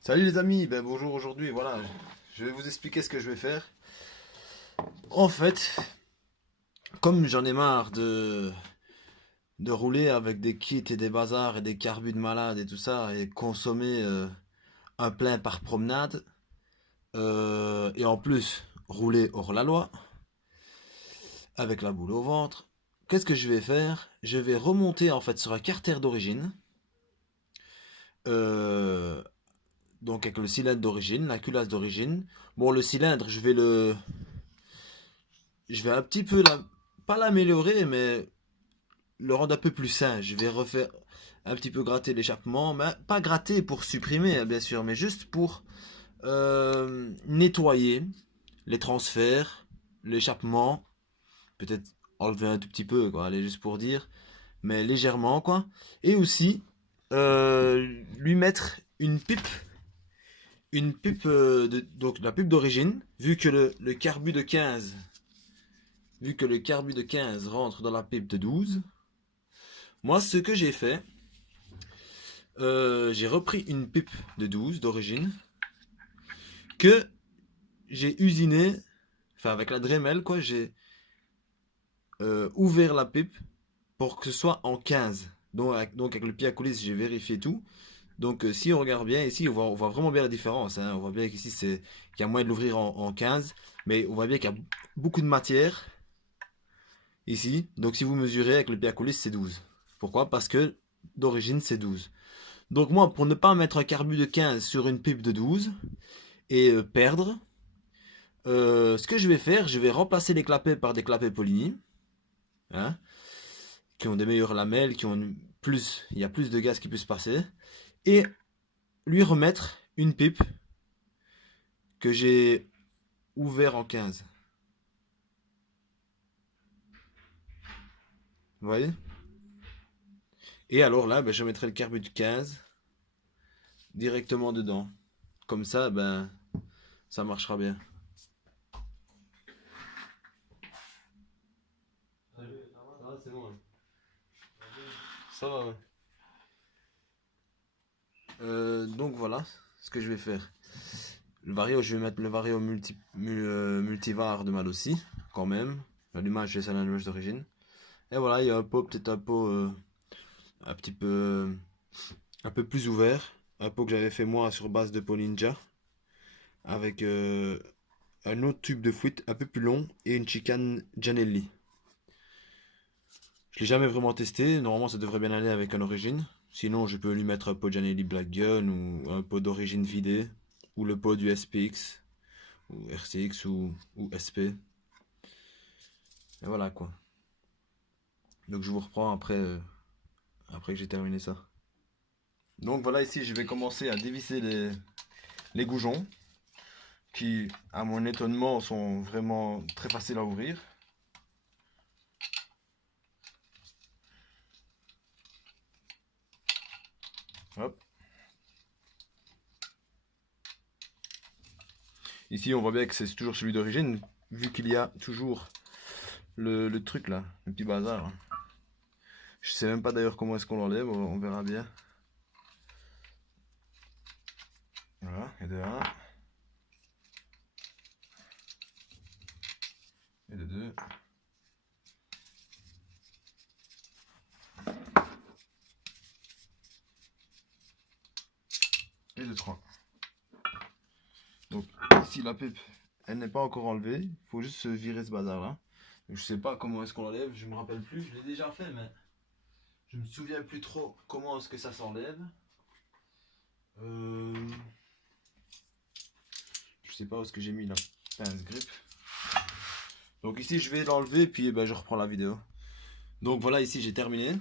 Salut les amis, ben bonjour aujourd'hui, voilà, je vais vous expliquer ce que je vais faire. En fait, comme j'en ai marre de rouler avec des kits et des bazars et des carbus de malade et tout ça, et consommer un plein par promenade, et en plus rouler hors la loi, avec la boule au ventre, qu'est-ce que je vais faire? Je vais remonter en fait sur un carter d'origine, euh, donc avec le cylindre d'origine, la culasse d'origine. Bon, le cylindre, je vais un petit peu pas l'améliorer, mais le rendre un peu plus sain. Je vais refaire un petit peu gratter l'échappement, mais pas gratter pour supprimer, hein, bien sûr, mais juste pour nettoyer les transferts, l'échappement, peut-être enlever un tout petit peu, quoi, allez, juste pour dire, mais légèrement, quoi. Et aussi lui mettre une pipe donc la pipe d'origine, vu que le carbu de 15 rentre dans la pipe de 12. Moi, ce que j'ai fait, j'ai repris une pipe de 12 d'origine que j'ai usiné, enfin avec la Dremel, quoi, j'ai ouvert la pipe pour que ce soit en 15. Donc avec le pied à coulisse, j'ai vérifié tout. Donc si on regarde bien ici, on voit vraiment bien la différence, hein. On voit bien qu'ici, qu'il y a moyen de l'ouvrir en 15, mais on voit bien qu'il y a beaucoup de matière ici. Donc si vous mesurez avec le pied à coulisse, c'est 12. Pourquoi? Parce que d'origine, c'est 12. Donc moi, pour ne pas mettre un carbu de 15 sur une pipe de 12 et perdre, ce que je vais faire, je vais remplacer les clapets par des clapets Poligny, hein, qui ont des meilleures lamelles, il y a plus de gaz qui peut se passer, et lui remettre une pipe que j'ai ouvert en 15. Vous voyez? Et alors là, ben, je mettrai le carbu de 15 directement dedans. Comme ça, ben, ça marchera bien. Ça va, c'est bon, hein. Ça va, ouais. Donc voilà ce que je vais faire. Le vario, je vais mettre le vario multivar de mal aussi, quand même. L'allumage, c'est l'allumage d'origine. Et voilà, il y a un pot, peut-être un pot un petit peu, un peu plus ouvert. Un pot que j'avais fait moi sur base de pot Ninja. Avec un autre tube de fouette un peu plus long et une chicane Janelli. Je l'ai jamais vraiment testé. Normalement, ça devrait bien aller avec un origine. Sinon, je peux lui mettre un pot Janelli Black Gun ou un pot d'origine vidé. Ou le pot du SPX ou RCX ou SP. Et voilà quoi. Donc je vous reprends après que j'ai terminé ça. Donc voilà, ici je vais commencer à dévisser les goujons qui, à mon étonnement, sont vraiment très faciles à ouvrir. Hop. Ici on voit bien que c'est toujours celui d'origine, vu qu'il y a toujours le truc là, le petit bazar. Je sais même pas d'ailleurs comment est-ce qu'on l'enlève, on verra bien. Voilà, et de 1. Et de 2. Et de 3. Donc ici la pipe, elle n'est pas encore enlevée, il faut juste se virer ce bazar là. Je sais pas comment est-ce qu'on l'enlève, je me rappelle plus, je l'ai déjà fait mais je me souviens plus trop comment est-ce que ça s'enlève. Je sais pas où est-ce que j'ai mis la pince grip. Donc ici je vais l'enlever puis ben, je reprends la vidéo. Donc voilà, ici j'ai terminé.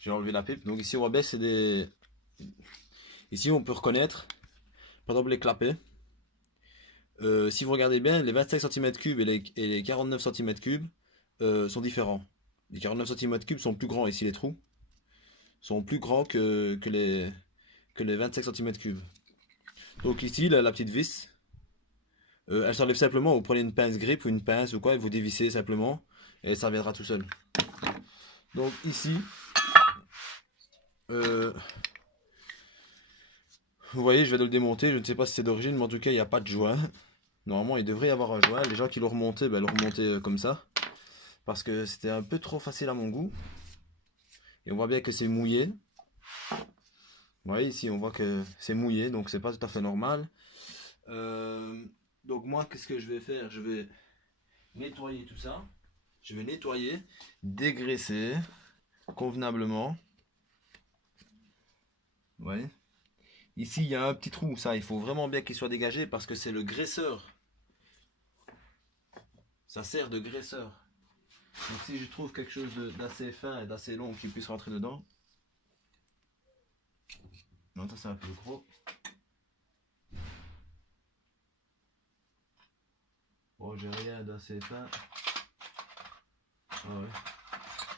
J'ai enlevé la pipe. Donc ici on voit bien que c'est des... Ici on peut reconnaître, par exemple les clapets. Si vous regardez bien, les 25 cm3 et les 49 cm3 sont différents. Les 49 cm3 sont plus grands ici, les trous sont plus grands que les 25 cm3. Donc ici, la petite vis, elle s'enlève simplement. Vous prenez une pince grip ou une pince ou quoi, et vous dévissez simplement, et ça reviendra tout seul. Donc ici, euh, Vous voyez, je vais de le démonter. Je ne sais pas si c'est d'origine, mais en tout cas, il n'y a pas de joint. Normalement, il devrait y avoir un joint. Les gens qui l'ont remonté, ben, l'ont remonté comme ça. Parce que c'était un peu trop facile à mon goût. Et on voit bien que c'est mouillé. Vous voyez, ici, on voit que c'est mouillé, donc c'est pas tout à fait normal. Euh, donc moi, qu'est-ce que je vais faire? Je vais nettoyer tout ça. Je vais nettoyer, dégraisser convenablement. Vous voyez? Ici, il y a un petit trou. Ça, il faut vraiment bien qu'il soit dégagé parce que c'est le graisseur. Ça sert de graisseur. Donc si je trouve quelque chose d'assez fin et d'assez long qui puisse rentrer dedans. Non, ça c'est un peu gros. Bon, j'ai rien d'assez fin. Ah ouais.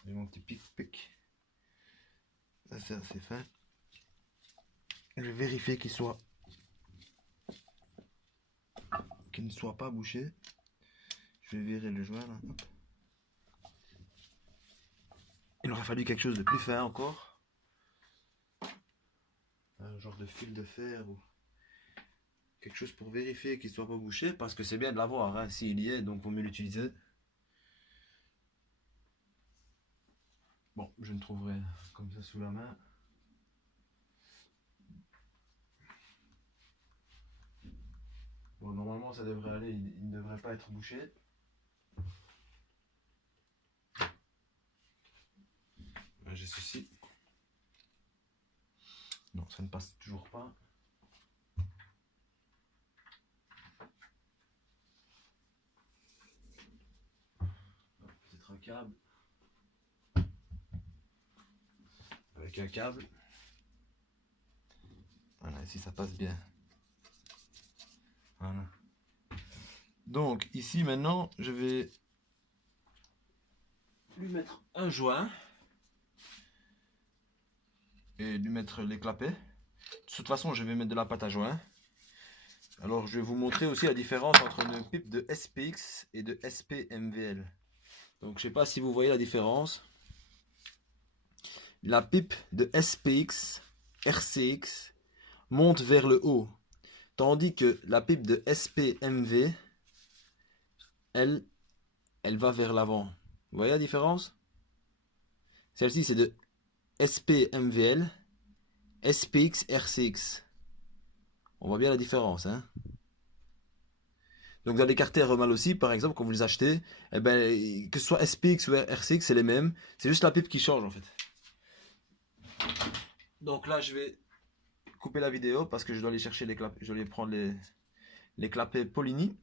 J'ai mon petit pic-pic. Ça c'est assez fin. Je vais vérifier qu'il ne soit pas bouché. Je vais virer le joint là. Hop. Il aurait fallu quelque chose de plus fin encore. Un genre de fil de fer ou quelque chose pour vérifier qu'il ne soit pas bouché. Parce que c'est bien de l'avoir, hein, s'il y est, donc il vaut mieux l'utiliser. Bon, je ne trouverai comme ça sous la main. Bon, normalement ça devrait aller, il ne devrait pas être bouché. J'ai ceci. Non, ça ne passe toujours pas. Peut-être un câble. Avec un câble. Voilà, ici ça passe bien. Voilà. Donc ici maintenant, je vais lui mettre un joint et lui mettre les clapets. De toute façon, je vais mettre de la pâte à joint. Alors, je vais vous montrer aussi la différence entre une pipe de SPX et de SPMVL. Donc, je ne sais pas si vous voyez la différence. La pipe de SPX, RCX, monte vers le haut. Tandis que la pipe de SPMV, elle va vers l'avant. Vous voyez la différence? Celle-ci, c'est de SPMVL, SPX, RCX. On voit bien la différence, hein? Donc dans les carters mal aussi, par exemple, quand vous les achetez, eh ben, que ce soit SPX ou RCX, c'est les mêmes. C'est juste la pipe qui change en fait. Donc là, je vais couper la vidéo parce que je dois aller chercher les clapets. Je dois aller prendre les clapets Polini.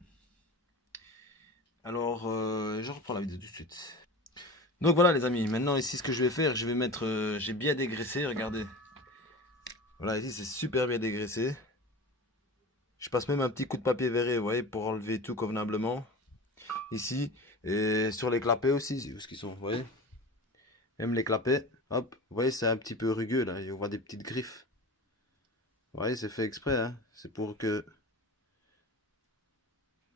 Alors, je reprends la vidéo tout de suite. Donc voilà les amis, maintenant ici ce que je vais faire, je vais mettre, j'ai bien dégraissé, regardez. Voilà, ici c'est super bien dégraissé. Je passe même un petit coup de papier verré, vous voyez, pour enlever tout convenablement. Ici, et sur les clapets aussi, où ce qu'ils sont, vous voyez. Même les clapets, hop, vous voyez, c'est un petit peu rugueux là, et on voit des petites griffes. Vous voyez, c'est fait exprès, hein. C'est pour que,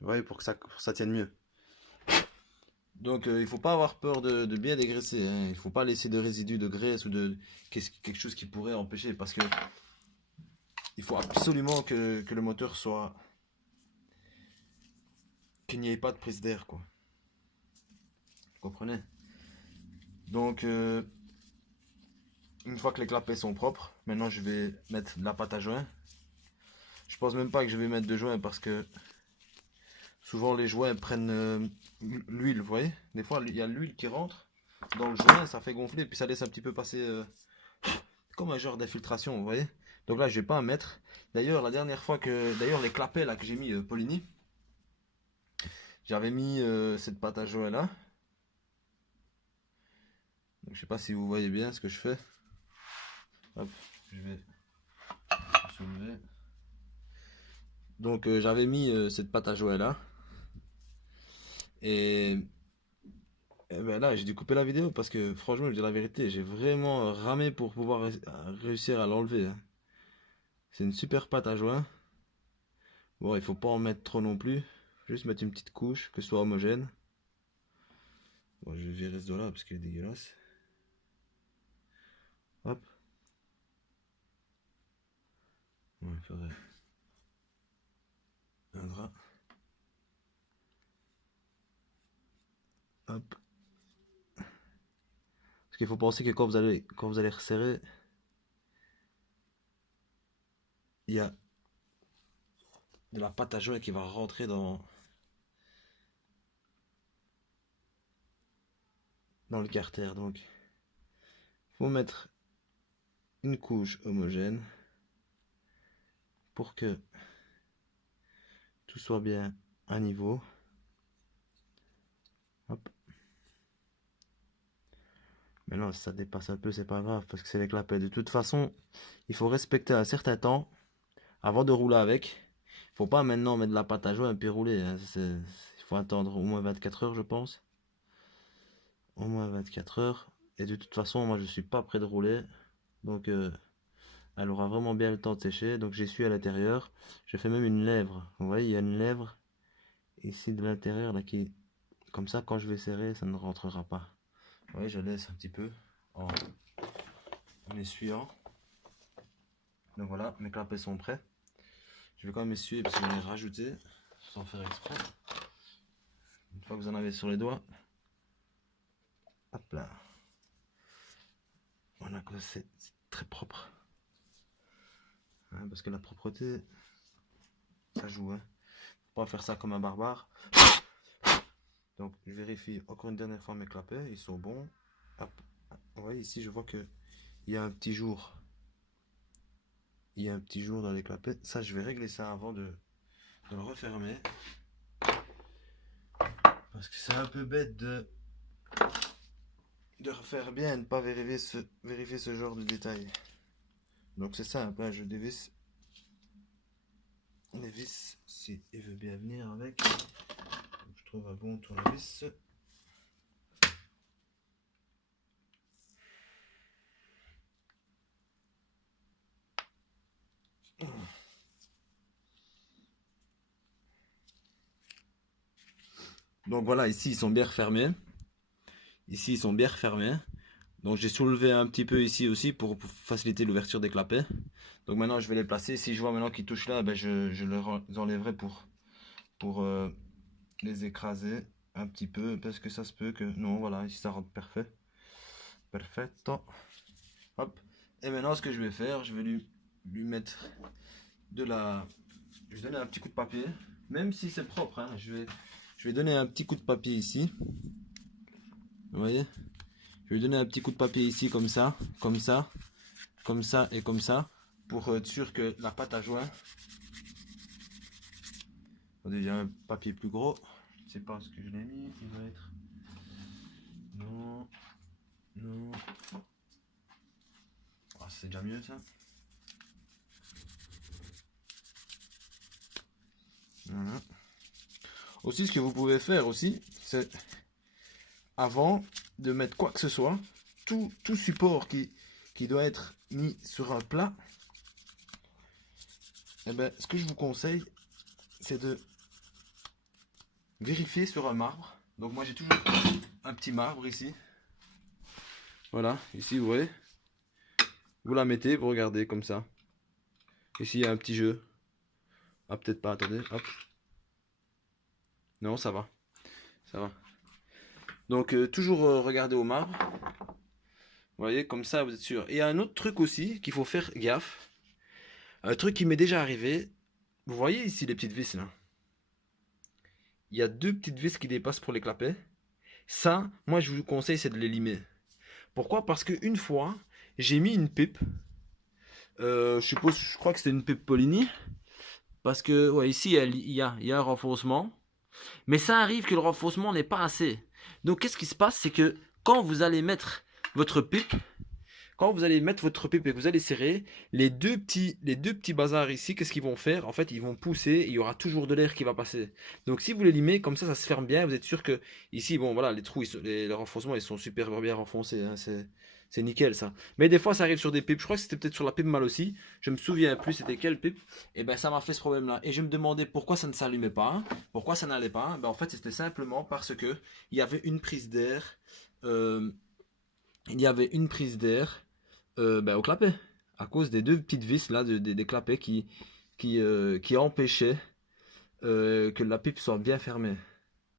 vous voyez, pour que ça tienne mieux. Donc, il faut pas avoir peur de bien dégraisser, hein. Il faut pas laisser de résidus de graisse ou de quelque chose qui pourrait empêcher, parce que il faut absolument que le moteur soit, qu'il n'y ait pas de prise d'air, quoi. Vous comprenez? Donc, une fois que les clapets sont propres, maintenant je vais mettre de la pâte à joint. Je pense même pas que je vais mettre de joint parce que souvent les joints prennent l'huile, vous voyez? Des fois il y a l'huile qui rentre dans le joint, ça fait gonfler, puis ça laisse un petit peu passer comme un genre d'infiltration, vous voyez? Donc là je vais pas en mettre. D'ailleurs la dernière fois d'ailleurs les clapets là que j'ai mis Polini, j'avais mis cette pâte à joint là. Donc, je sais pas si vous voyez bien ce que je fais. Hop, je vais soulever. Donc j'avais mis cette pâte à jouer là. Et, et ben là j'ai dû couper la vidéo parce que franchement je dis la vérité, j'ai vraiment ramé pour pouvoir réussir à l'enlever, hein. C'est une super pâte à joint. Bon, il faut pas en mettre trop non plus. Juste mettre une petite couche, que ce soit homogène. Bon, je vais virer ce dos là parce qu'il est dégueulasse. Hop. il faudrait un drap. Hop. Parce qu'il faut penser que quand vous allez resserrer, il y a de la pâte à jouer qui va rentrer dans le carter. Donc, il faut mettre une couche homogène pour que tout soit bien à niveau. Hop. Maintenant, si ça dépasse un peu, c'est pas grave parce que c'est les clapets. De toute façon, il faut respecter un certain temps avant de rouler avec. Il faut pas maintenant mettre de la pâte à jouer et puis rouler, hein. Il faut attendre au moins 24 heures, je pense. Au moins 24 heures. Et de toute façon, moi, je suis pas prêt de rouler. Donc, elle aura vraiment bien le temps de sécher. Donc, j'essuie à l'intérieur. Je fais même une lèvre. Vous voyez, il y a une lèvre ici de l'intérieur là qui, comme ça, quand je vais serrer, ça ne rentrera pas. Vous voyez, je laisse un petit peu en essuyant. Donc voilà, mes clapets sont prêts. Je vais quand même essuyer parce que j'en ai rajouté sans faire exprès. Une fois que vous en avez sur les doigts, hop là. Voilà, que c'est très propre. Hein, parce que la propreté, ça joue. Hein. Faut pas faire ça comme un barbare. Donc je vérifie encore une dernière fois mes clapets, ils sont bons. Hop. Vous voyez ici, je vois que il y a un petit jour. Il y a un petit jour dans les clapets. Ça, je vais régler ça avant de le refermer. Parce que c'est un peu bête de refaire bien et ne pas vérifier ce genre de détails. Donc c'est simple, hein, je dévisse les vis si il veut bien venir avec. Donc, je trouve un bon tournevis. Donc voilà, ici ils sont bien refermés. Ici ils sont bien refermés. Donc j'ai soulevé un petit peu ici aussi pour faciliter l'ouverture des clapets. Donc maintenant je vais les placer. Si je vois maintenant qu'ils touchent là, ben je les enlèverai pour les écraser un petit peu. Parce que ça se peut que... Non, voilà, ici ça rentre parfait. Perfetto. Hop. Et maintenant ce que je vais faire, je vais lui mettre de la... Je vais donner un petit coup de papier. Même si c'est propre, hein, je vais donner un petit coup de papier ici. Vous voyez? Je vais lui donner un petit coup de papier ici comme ça, comme ça, comme ça et comme ça. Pour être sûr que la pâte à joint... Attendez, il y a un papier plus gros. Je ne sais pas ce que je l'ai mis. Il doit être... Non. Non. Ah, c'est déjà mieux ça. Voilà. Aussi, ce que vous pouvez faire aussi, c'est avant de mettre quoi que ce soit, tout support qui doit être mis sur un plat, eh ben, ce que je vous conseille, c'est de vérifier sur un marbre. Donc moi j'ai toujours un petit marbre ici. Voilà, ici vous voyez. Vous la mettez, vous regardez comme ça. Ici il y a un petit jeu. Ah peut-être pas, attendez, hop. Non, ça va. Ça va. Donc toujours regarder au marbre. Vous voyez, comme ça vous êtes sûr. Et il y a un autre truc aussi qu'il faut faire gaffe. Un truc qui m'est déjà arrivé. Vous voyez ici les petites vis là. Il y a deux petites vis qui dépassent pour les clapets. Ça, moi je vous conseille, c'est de les limer. Pourquoi? Parce qu'une fois, j'ai mis une pipe. Je crois que c'était une pipe Polini. Parce que ouais, ici, il y a un renforcement. Mais ça arrive que le renforcement n'est pas assez. Donc qu'est-ce qui se passe? C'est que quand vous allez mettre votre pipe, et que vous allez serrer, les deux petits bazars ici, qu'est-ce qu'ils vont faire? En fait, ils vont pousser et il y aura toujours de l'air qui va passer. Donc si vous les limez, comme ça se ferme bien. Vous êtes sûr que ici, bon voilà, les trous, les renforcements, ils sont super bien renfoncés. Hein, c'est nickel ça. Mais des fois, ça arrive sur des pipes. Je crois que c'était peut-être sur la pipe mal aussi. Je me souviens plus c'était quelle pipe. Et ben ça m'a fait ce problème-là. Et je me demandais pourquoi ça ne s'allumait pas, hein, pourquoi ça n'allait pas. Ben en fait, c'était simplement parce que il y avait une prise d'air. Il y avait une prise d'air ben, au clapet. à cause des deux petites vis là, des clapets qui empêchaient que la pipe soit bien fermée.